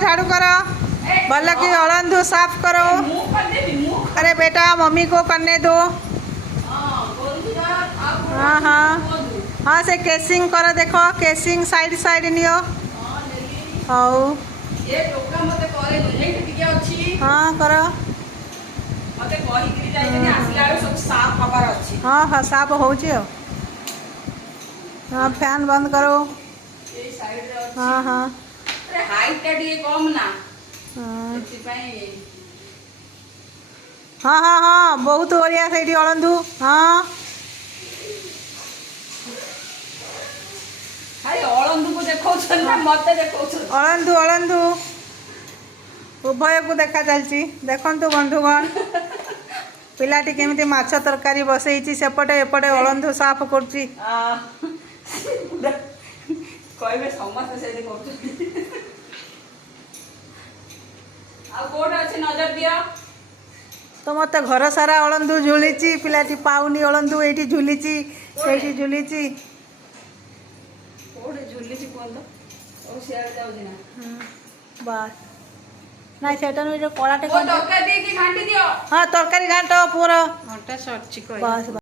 झाड़ू करो भल कि अळंधु साफ करो। अरे बेटा मम्मी को करने दो। हाँ हाँ हाँ से केसिंग करो देखो casing side side neo. How हाँ करो हाँ हाँ साफ हो हाँ फैन बंद करो। हाँ हाँ हाँ हाँ हाँ बहुत बढ़िया से अळंधु। हाँ अळंधु अळंधु उभय को देखा चलती देखु बंधुगण पिलाटी केमिति माछ तरकारी बसई सेपटे एपटे अळंधु साफ करुच्ची। तो मत घर सारा अळंधु झुली पिलाटी पाऊनी अळंधु ये झुली झुली बस ना से कलाटे हाँ तरकारी घाट पूरा बस।